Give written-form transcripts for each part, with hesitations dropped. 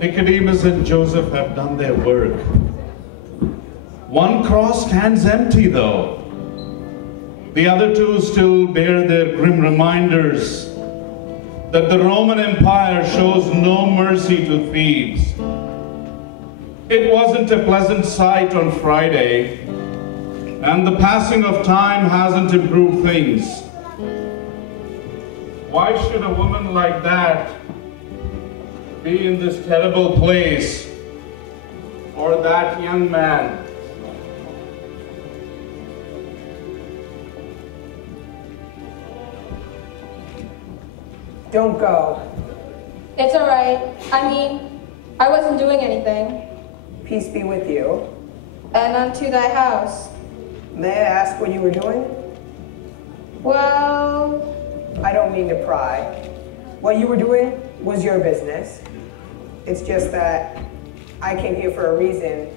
Nicodemus and Joseph have done their work. One cross stands empty, though. The other two still bear their grim reminders that the Roman Empire shows no mercy to thieves. It wasn't a pleasant sight on Friday, and the passing of time hasn't improved things. Why should a woman like that be in this terrible place, or that young man? Don't go. It's all right. I mean, I wasn't doing anything. Peace be with you. And unto thy house. May I ask what you were doing? Well, I don't mean to pry. What you were doing was your business. It's just that I came here for a reason,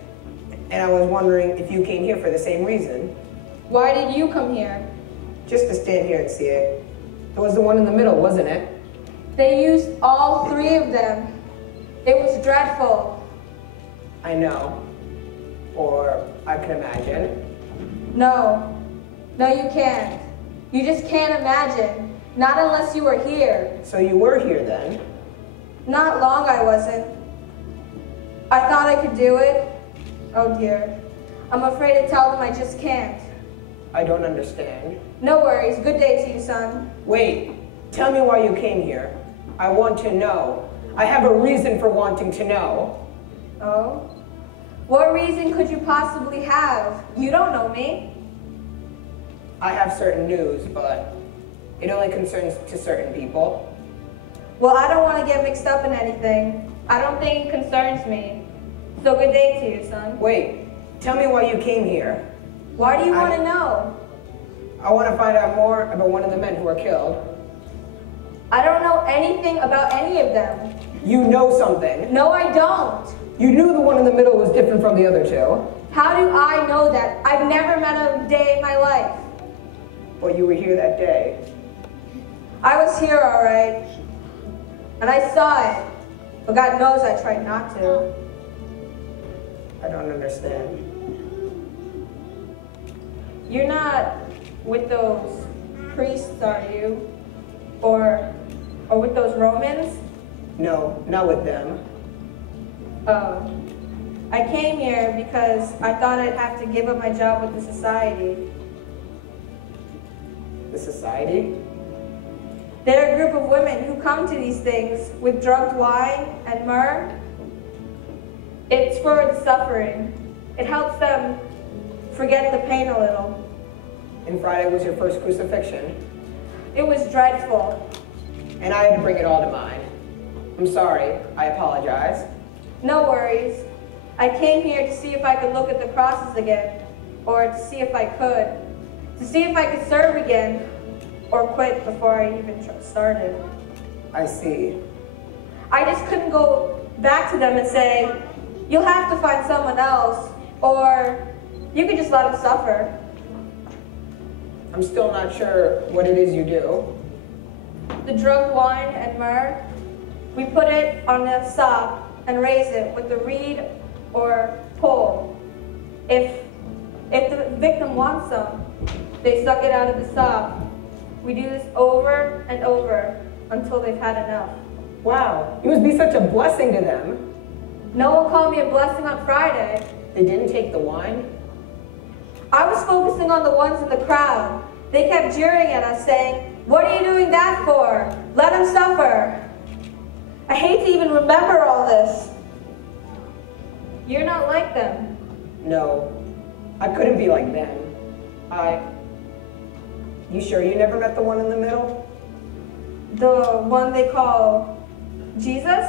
and I was wondering if you came here for the same reason. why did you come here? Just to stand here and see it. It was the one in the middle, wasn't it? They used all three of them. It was dreadful. I know. Or I can imagine. No. No, you can't. You just can't imagine. Not unless you were here. So you were here then? Not long I wasn't. I thought I could do it. Oh dear. I'm afraid to tell them I just can't. I don't understand. No worries. Good day to you, son. Wait. Tell me why you came here. I want to know. I have a reason for wanting to know. Oh? What reason could you possibly have? You don't know me. I have certain news, but it only concerns to certain people. Well, I don't want to get mixed up in anything. I don't think it concerns me. So good day to you, son. Wait, tell me why you came here. Why do you want to know? I want to find out more about one of the men who were killed. I don't know anything about any of them. You know something. No, I don't. You knew the one in the middle was different from the other two. How do I know that? I've never met a day in my life. But you were here that day. I was here, all right. And I saw it. But God knows I tried not to. I don't understand. You're not with those priests, are you? Or with those Romans? No, not with them. Oh. I came here because I thought I'd have to give up my job with the society. The society? They're a group of women who come to these things with drugged wine and myrrh. It's for the suffering. It helps them forget the pain a little. And Friday was your first crucifixion. It was dreadful. And I had to bring it all to mind. I'm sorry. I apologize. No worries. I came here to see if I could look at the crosses again, or to see if I could. To see if I could serve again, or quit before I even started. I see. I just couldn't go back to them and say, you'll have to find someone else, or you could just let them suffer. I'm still not sure what it is you do. The drugged wine and myrrh, we put it on a sop and raise it with a reed or pole. If the victim wants some, they suck it out of the sop. We do this over and over until they've had enough. Wow, you must be such a blessing to them. No one called me a blessing on Friday. They didn't take the wine? I was focusing on the ones in the crowd. They kept jeering at us saying, what are you doing that for? Let them suffer. I hate to even remember all this. You're not like them. No, I couldn't be like them. You sure you never met the one in the middle? The one they call Jesus?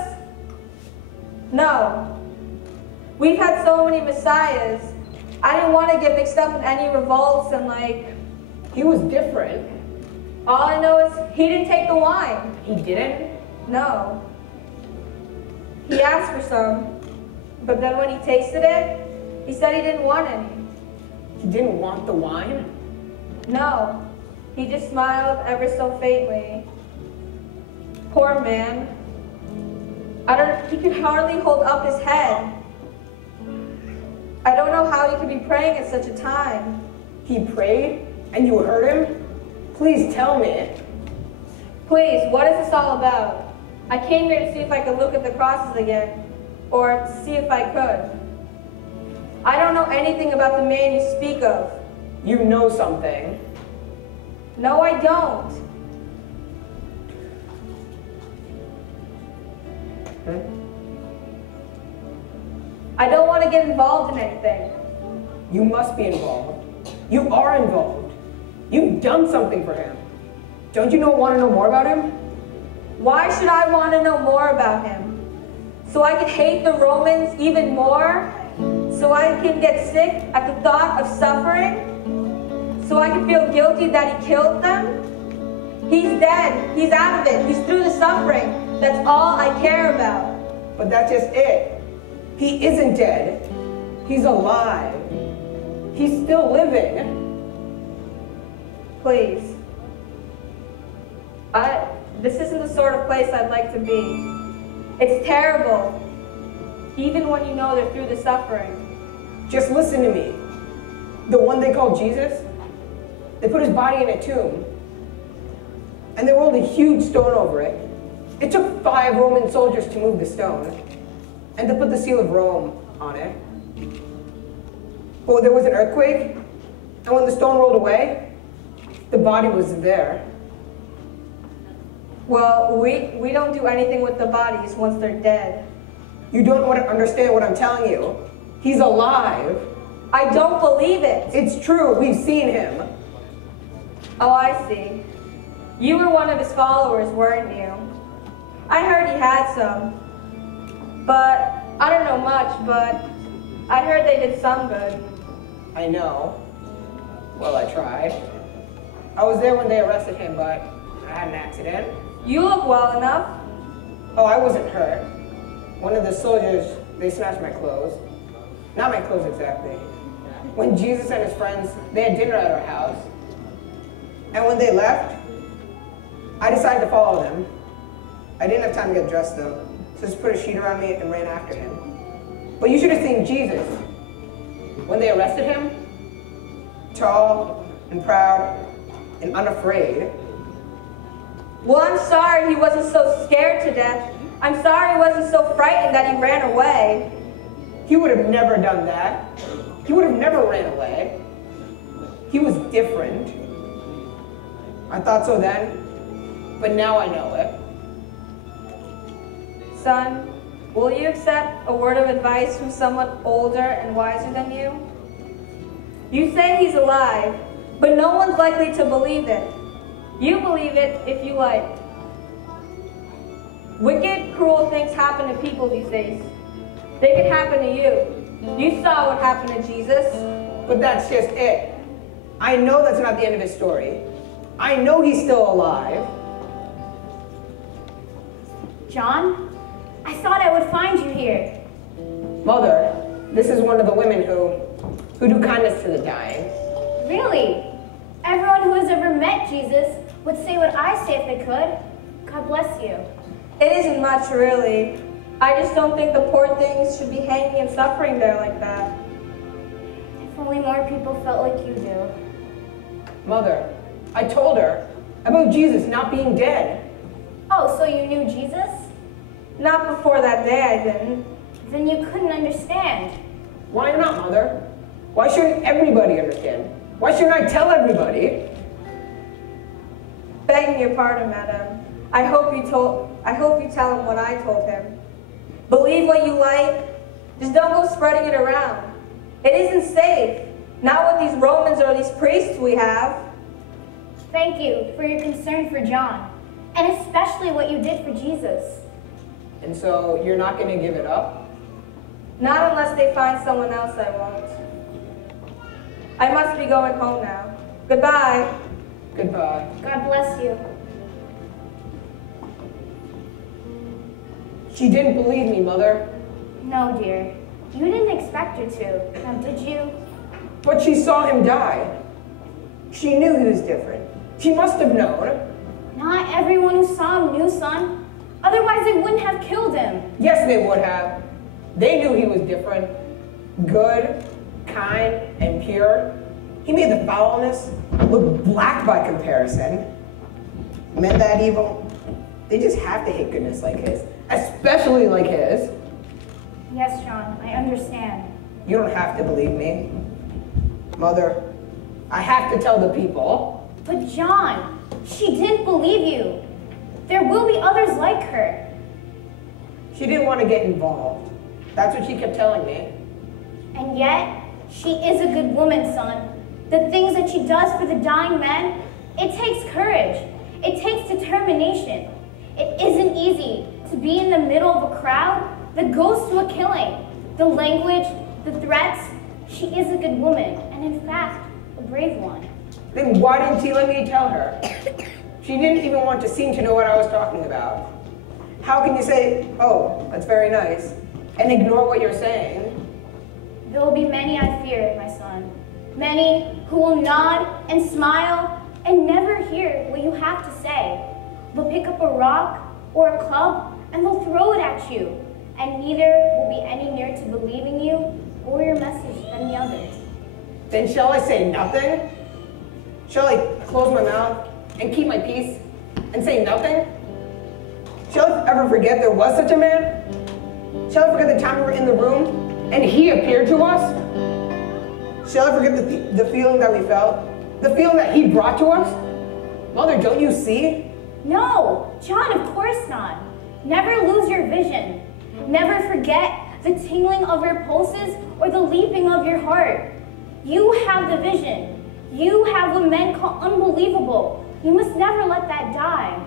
No. We've had so many messiahs. I didn't want to get mixed up in any revolts and He was different. all I know is he didn't take the wine. He didn't? No. He asked for some, but then when he tasted it, he said he didn't want any. He didn't want the wine? No. He just smiled ever so faintly. Poor man. He could hardly hold up his head. I don't know how he could be praying at such a time. He prayed and you heard him? Please tell me. Please, what is this all about? I came here to see if I could look at the crosses again, or to see if I could. I don't know anything about the man you speak of. You know something. No, I don't. I don't want to get involved in anything. You must be involved. You are involved. You've done something for him. Don't you want to know more about him? Why should I want to know more about him? So I can hate the Romans even more? So I can get sick at the thought of suffering? So I can feel guilty that he killed them? He's dead. He's out of it. He's through the suffering. That's all I care about. But that's just it. He isn't dead. He's alive. He's still living. Please. This isn't the sort of place I'd like to be. It's terrible. Even when you know they're through the suffering. Just listen to me. The one they call Jesus, they put his body in a tomb. And they rolled a huge stone over it. It took 5 Roman soldiers to move the stone. And to put the seal of Rome on it. But there was an earthquake. And when the stone rolled away, the body was there. Well, we don't do anything with the bodies once they're dead. You don't want to understand what I'm telling you. He's alive. I don't believe it. It's true. We've seen him. Oh, I see. You were one of his followers, weren't you? I heard he had some. But I don't know much, but I heard they did some good. I know. Well, I tried. I was there when they arrested him, but I had an accident. You look well enough. Oh, I wasn't hurt. One of the soldiers, they snatched my clothes. Not my clothes exactly. When Jesus and his friends, they had dinner at our house. And when they left, I decided to follow them. I didn't have time to get dressed though, so just put a sheet around me and ran after him. But you should have seen Jesus. When they arrested him, tall and proud and unafraid. Well, I'm sorry he wasn't so scared to death. I'm sorry he wasn't so frightened that he ran away. He would have never done that. He would have never ran away. He was different. I thought so then, but now I know it. Son, will you accept a word of advice from someone older and wiser than you? You say he's alive, but no one's likely to believe it. You believe it if you like. Wicked, cruel things happen to people these days. They could happen to you. You saw what happened to Jesus. But that's just it. I know that's not the end of his story. I know he's still alive. John, I thought I would find you here. Mother, this is one of the women who do kindness to the dying. Really? Everyone who has ever met Jesus would say what I say if they could. God bless you. It isn't much, really. I just don't think the poor things should be hanging and suffering there like that. If only more people felt like you do. Mother, I told her about Jesus not being dead. Oh, so you knew Jesus? Not before that day, I didn't. Then you couldn't understand. Why not, Mother? Why shouldn't everybody understand? Why shouldn't I tell everybody? Begging your pardon, madam. I hope you tell him what I told him. Believe what you like. Just don't go spreading it around. It isn't safe. Not with these Romans or these priests we have. Thank you for your concern for John, and especially what you did for Jesus. And so you're not going to give it up? Not unless they find someone else, I won't. I must be going home now. Goodbye. Goodbye. God bless you. She didn't believe me, Mother. No, dear. You didn't expect her to, now did you? But she saw him die. She knew he was different. She must have known. Not everyone who saw him knew, son. Otherwise, they wouldn't have killed him. Yes, they would have. They knew he was different. Good, kind, and pure. He made the foulness look black by comparison. Men that evil, they just have to hate goodness like his, especially like his. Yes, John, I understand. You don't have to believe me. Mother, I have to tell the people. But John, she didn't believe you. There will be others like her. She didn't want to get involved. That's what she kept telling me. And yet, she is a good woman, son. The things that she does for the dying men, it takes courage. It takes determination. It isn't easy to be in the middle of a crowd that goes to a killing. The language, the threats, she is a good woman, and in fact, a brave one. Then why didn't she let me tell her? She didn't even want to seem to know what I was talking about. How can you say, oh, that's very nice, and ignore what you're saying? There will be many, I fear, my son. Many who will nod and smile and never hear what you have to say. They'll pick up a rock or a club and they'll throw it at you, and neither will be any nearer to believing you or your message than the others. Then shall I say nothing? Shall I close my mouth and keep my peace and say nothing? Shall I ever forget there was such a man? Shall I forget the time we were in the room and he appeared to us? Shall I forget the feeling that we felt? The feeling that he brought to us? Mother, don't you see? No, John, of course not. Never lose your vision. Never forget the tingling of your pulses or the leaping of your heart. You have the vision. You have what men call unbelievable. You must never let that die.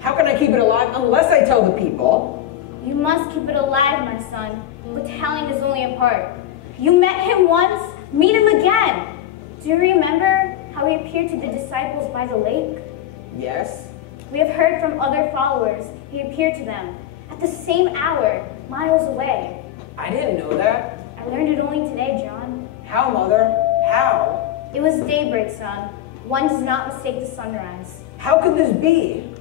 How can I keep it alive unless I tell the people? You must keep it alive, my son, but telling is only a part. You met him once, meet him again. Do you remember how he appeared to the disciples by the lake? Yes. We have heard from other followers he appeared to them at the same hour, miles away. I didn't know that. I learned it only today, John. How, Mother? How? It was daybreak, son. One does not mistake the sunrise. How could this be?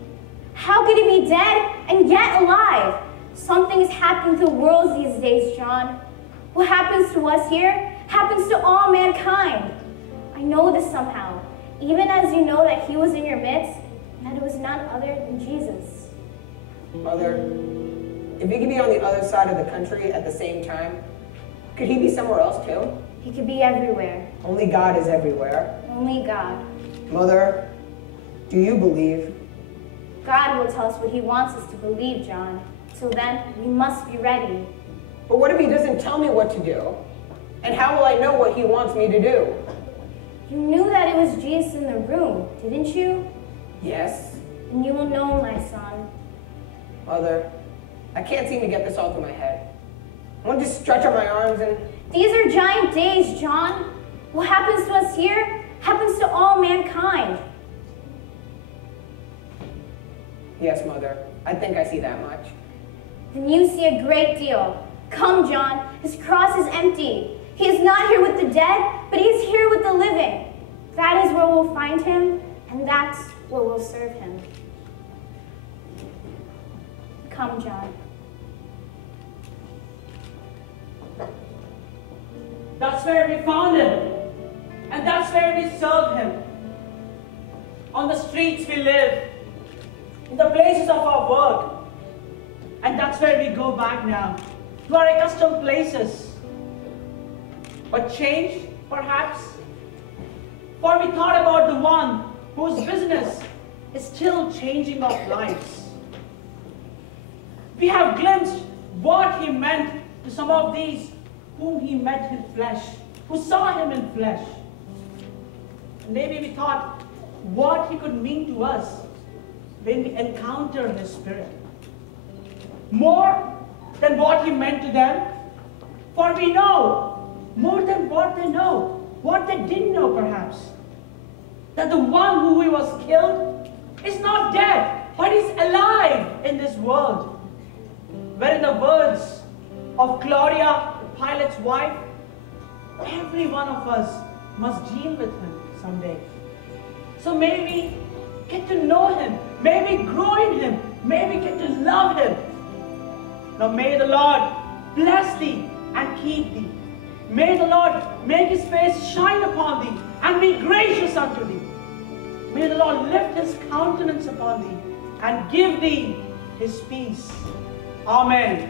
How could he be dead and yet alive? Something is happening to the world these days, John. What happens to us here happens to all mankind. I know this somehow, even as you know that he was in your midst, and that it was none other than Jesus. Mother, if he could be on the other side of the country at the same time, could he be somewhere else too? He could be everywhere. Only God is everywhere. Only God. Mother, do you believe? God will tell us what he wants us to believe, John. Till then, we must be ready. But what if he doesn't tell me what to do? And how will I know what he wants me to do? You knew that it was Jesus in the room, didn't you? Yes. And you will know, my son. Mother, I can't seem to get this all through my head. I want to just stretch out my arms and... These are giant days, John. What happens to us here happens to all mankind. Yes, Mother, I think I see that much. Then you see a great deal. Come, John, his cross is empty. He is not here with the dead, but he is here with the living. That is where we'll find him, and that's where we'll serve him. Come, John. That's where we found him, and that's where we served him. On the streets we live, in the places of our work, and that's where we go back now, to our accustomed places. But changed, perhaps, for we thought about the one whose business is still changing of lives. We have glimpsed what he meant to some of these whom he met in flesh, who saw him in flesh. Maybe we thought what he could mean to us when we encounter his spirit. More than what he meant to them, for we know more than what they know, what they didn't know perhaps, that the one who he was killed is not dead, but is alive in this world. Where in the words of Claudia, Pilate's wife, every one of us must deal with him someday. So may we get to know him, may we grow in him, May we get to love him. Now may the Lord bless thee and keep thee. May the Lord make his face shine upon thee and be gracious unto thee. May the Lord lift his countenance upon thee and give thee his peace. Amen.